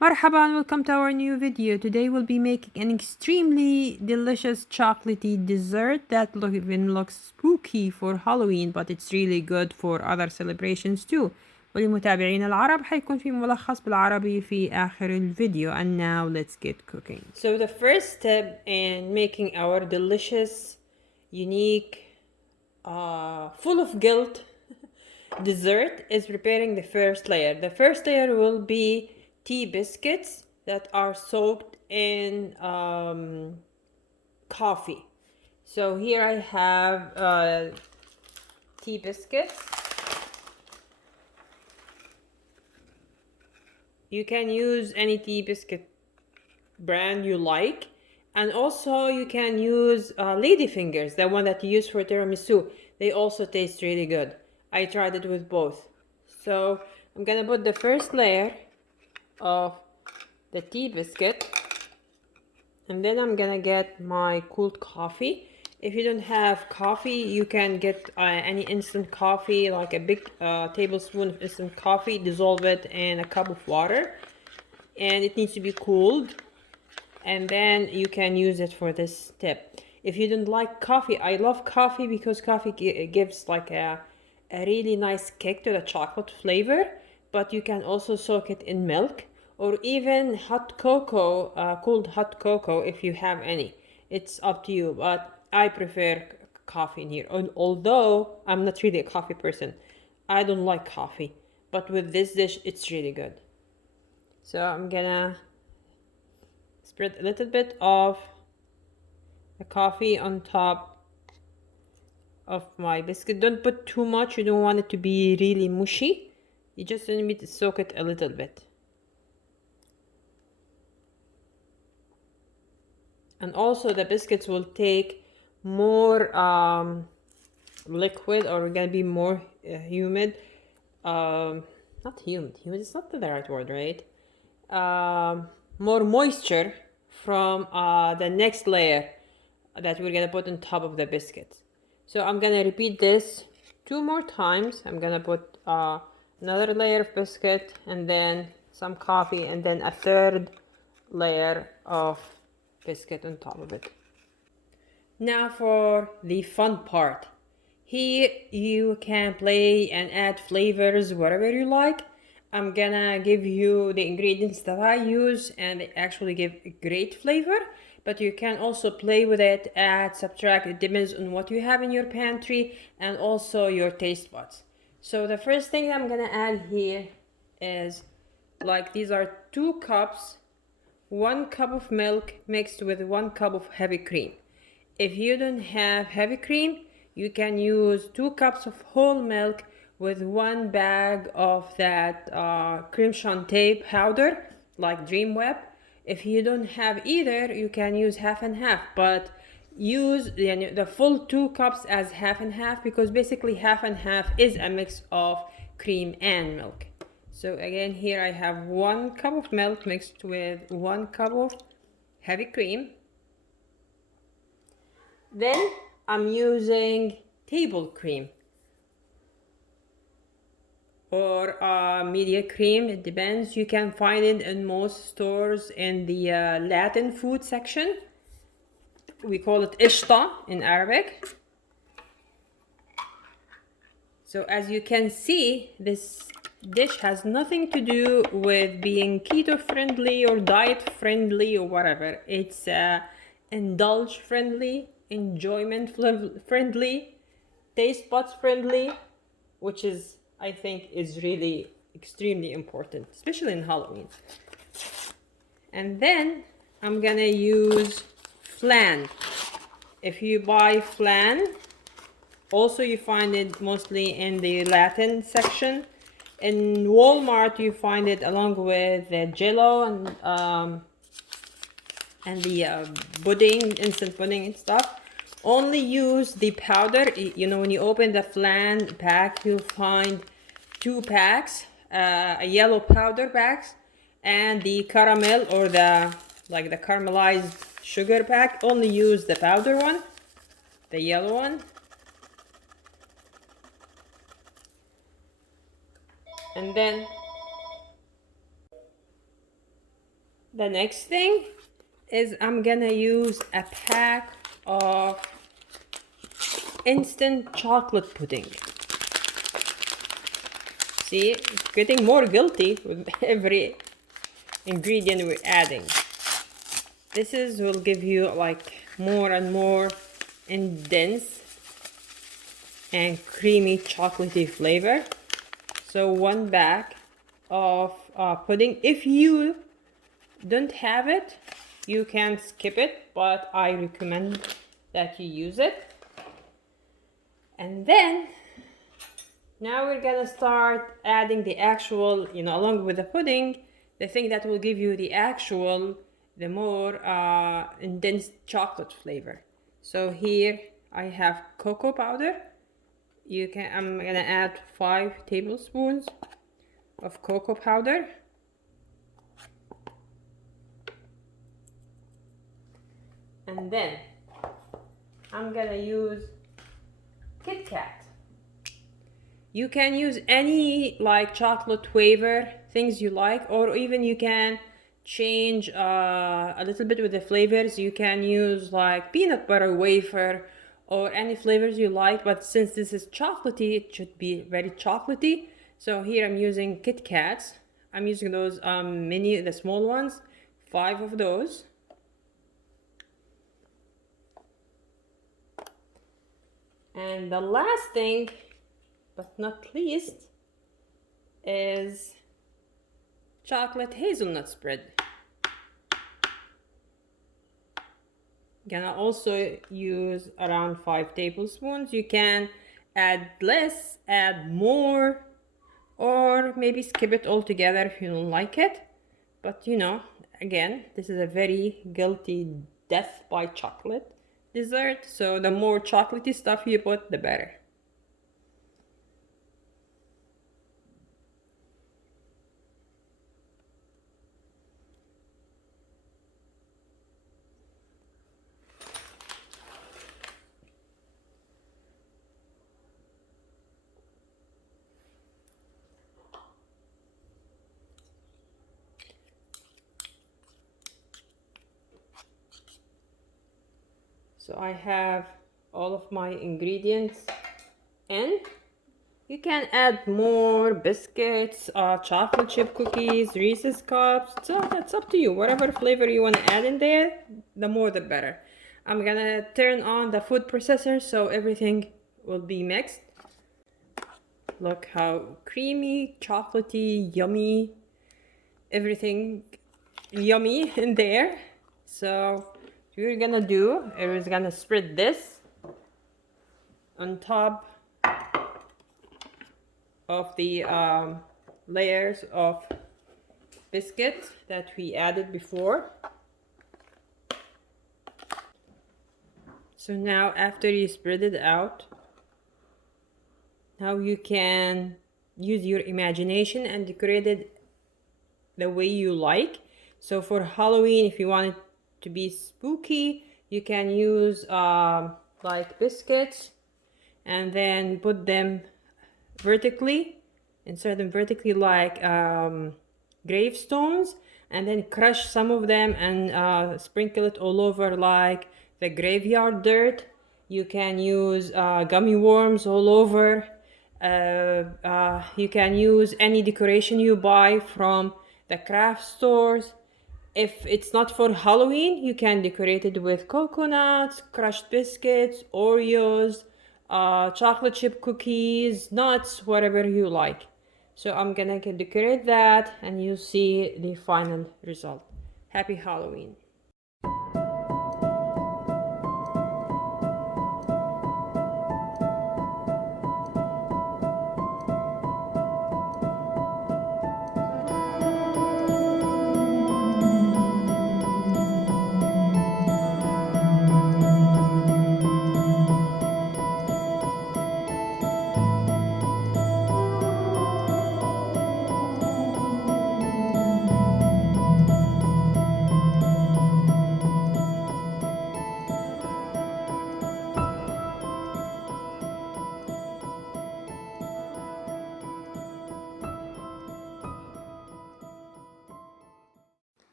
Marhaba and welcome to our new video. Today we'll be making an extremely delicious chocolatey dessert that even looks spooky for Halloween, but it's really good for other celebrations too. وللمتابعين العرب حيكون في ملخص بالعربي في آخر الفيديو. And now let's get cooking. So the first step in making our delicious, unique, full of guilt dessert is preparing the first layer. The first layer will be tea biscuits that are soaked in coffee. So here I have tea biscuits. You can use any tea biscuit brand you like, and also you can use ladyfingers, the one that you use for tiramisu. They also taste really good. I tried it with both. So I'm gonna put the first layer of the tea biscuit, and then I'm gonna get my cooled coffee. If you don't have coffee, you can get any instant coffee, like a big tablespoon of instant coffee, dissolve it in a cup of water, and it needs to be cooled, and then you can use it for this step. If you don't like coffee, I love coffee because coffee gives like a really nice kick to the chocolate flavor, but you can also soak it in milk or even hot cocoa, cooled hot cocoa if you have any. It's up to you, but I prefer coffee in here. And although I'm not really a coffee person, I don't like coffee, but with this dish, it's really good. So I'm gonna spread a little bit of the coffee on top of my biscuit. Don't put too much, you don't want it to be really mushy. You just need to soak it a little bit. And also the biscuits will take more liquid, or gonna be more humid. Not humid is not the right word, right? More moisture from the next layer that we're gonna put on top of the biscuits. So I'm gonna repeat this 2 more times. I'm gonna put another layer of biscuit, and then some coffee, and then a third layer of biscuit on top of it. Now for the fun part. Here you can play and add flavors whatever you like. I'm gonna give you the ingredients that I use, and they actually give a great flavor, but you can also play with it, add, subtract. It depends on what you have in your pantry and also your taste buds. So the first thing I'm gonna add here is, like, these are 2 cups, 1 cup of milk mixed with 1 cup of heavy cream. If you don't have heavy cream, you can use 2 cups of whole milk with 1 bag of that cream chantilly powder, like Dream Web. If you don't have either, you can use half and half, but use the full 2 cups as half and half, because basically half and half is a mix of cream and milk. So again, here I have 1 cup of milk mixed with 1 cup of heavy cream. Then I'm using table cream or media cream. It depends. You can find it in most stores in the Latin food section. We call it ishta in Arabic. So as you can see, this dish has nothing to do with being keto friendly or diet friendly or whatever. It's indulge friendly, enjoyment friendly, taste buds friendly, which is, I think, is really extremely important, especially in Halloween. And then I'm gonna use flan. If you buy flan, also you find it mostly in the Latin section. In Walmart you find it along with the Jello and the pudding, instant pudding and stuff. Only use the powder. You know, when you open the flan pack, you'll find 2 packs, a yellow powder packs and the caramel, or the caramelized sugar pack. Only use the powder one, the yellow one. And then The next thing is I'm gonna use a pack of instant chocolate pudding. See, it's getting more guilty with every ingredient we're adding. This will give you like more and more dense and creamy chocolatey flavor. So one bag of pudding. If you don't have it, you can skip it, but I recommend that you use it. And then now we're gonna start adding the actual, along with the pudding, the thing that will give you the more intense chocolate flavor. So here I have cocoa powder. I'm gonna add 5 tablespoons of cocoa powder. And then I'm gonna use Kit Kat. You can use any like chocolate flavor things you like, or even you can change a little bit with the flavors. You can use like peanut butter wafer or any flavors you like, but since this is chocolatey, it should be very chocolatey. So here I'm using Kit Kats. I'm using those the small ones, 5 of those. And the last thing, but not least, is chocolate hazelnut spread. Gonna also use around 5 tablespoons. You can add less, add more, or maybe skip it altogether if you don't like it. But again, this is a very guilty death by chocolate dessert, so the more chocolatey stuff you put, the better. So I have all of my ingredients in. You can add more biscuits, chocolate chip cookies, Reese's cups. So that's up to you. Whatever flavor you want to add in there, the more the better. I'm gonna turn on the food processor so everything will be mixed. Look how creamy, chocolatey, yummy, everything yummy in there. So what you're gonna do is gonna spread this on top of the layers of biscuits that we added before. So now after you spread it out, now you can use your imagination and decorate it the way you like. So for Halloween, if you want it to be spooky, you can use like biscuits and then put them vertically, insert them vertically like gravestones, and then crush some of them and sprinkle it all over like the graveyard dirt. You can use gummy worms all over. You can use any decoration you buy from the craft stores. If it's not for Halloween, you can decorate it with coconuts, crushed biscuits, Oreos, chocolate chip cookies, nuts, whatever you like. So I'm gonna decorate that and you see the final result. Happy Halloween.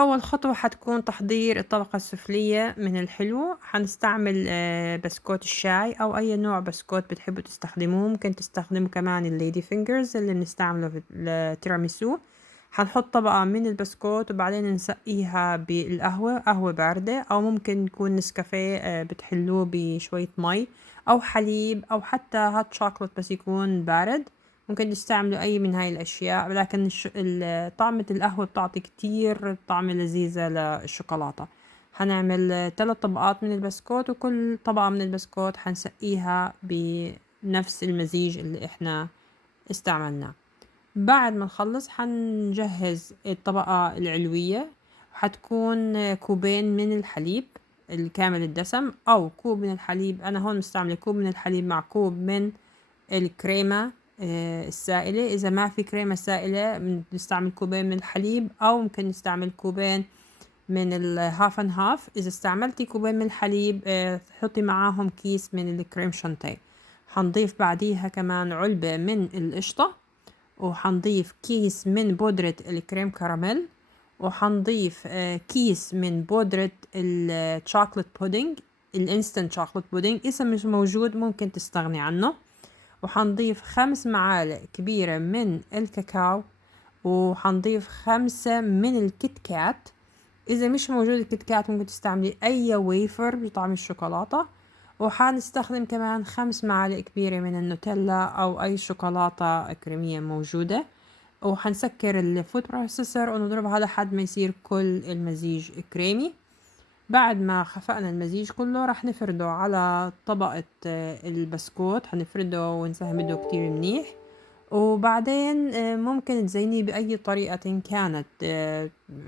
أول خطوة حتكون تحضير الطبقة السفلية من الحلو. حنستعمل بسكوت الشاي أو أي نوع بسكوت بتحبوا تستخدموه. ممكن تستخدموا كمان الليدي فينجرز اللي بنستعمله في التيراميسو. حنحط طبقة من البسكوت وبعدين نسقيها بالقهوة، قهوة باردة، أو ممكن يكون نسكافيه بتحلوه بشوية مي أو حليب أو حتى هات شوكولات بس يكون بارد. ممكن تستعملوا أي من هاي الأشياء، لكن طعمة القهوة بتعطي كتير طعمة لذيذة للشوكولاتة. حنعمل 3 طبقات من البسكوت، وكل طبقة من البسكوت حنسقيها بنفس المزيج اللي احنا استعملناه. بعد ما نخلص حنجهز الطبقة العلوية، حتكون كوبين من الحليب الكامل الدسم أو كوب من الحليب. أنا هون مستعملة كوب من الحليب مع كوب من الكريمة السائلة. إذا ما في كريمة سائلة بنستعمل كوبين من الحليب، أو ممكن نستعمل كوبين من الهاف اند هاف. إذا استعملتي كوبين من الحليب حطي معاهم كيس من الكريم شانتيه. حنضيف بعديها كمان علبة من القشطة، وحنضيف كيس من بودرة الكريم كراميل، وحنضيف كيس من بودرة الشوكولات بودينج، الانستنت شوكولات بودينج. إذا مش موجود ممكن تستغني عنه. وحنضيف 5 معالق كبيرة من الكاكاو، وحنضيف 5 من الكيت كات. إذا مش موجود الكيت كات ممكن تستعملي أي ويفر بطعم الشوكولاتة. وحنستخدم كمان 5 معالق كبيرة من النوتيلا أو أي شوكولاتة كريمية موجودة. وحنسكر الفود بروسيسور ونضربها لحد ما يصير كل المزيج كريمي. بعد ما خفقنا المزيج كله رح نفرده على طبقة البسكوت. حنفرده ونسهمده كتير منيح. وبعدين ممكن تزينيه بأي طريقة كانت،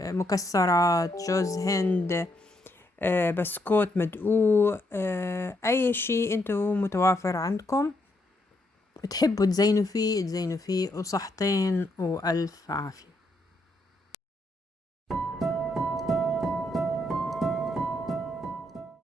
مكسرات، جوز هند، بسكوت مدقوق، أي شي انتو متوافر عندكم بتحبوا تزينوا فيه تزينوا فيه. وصحتين وألف عافية.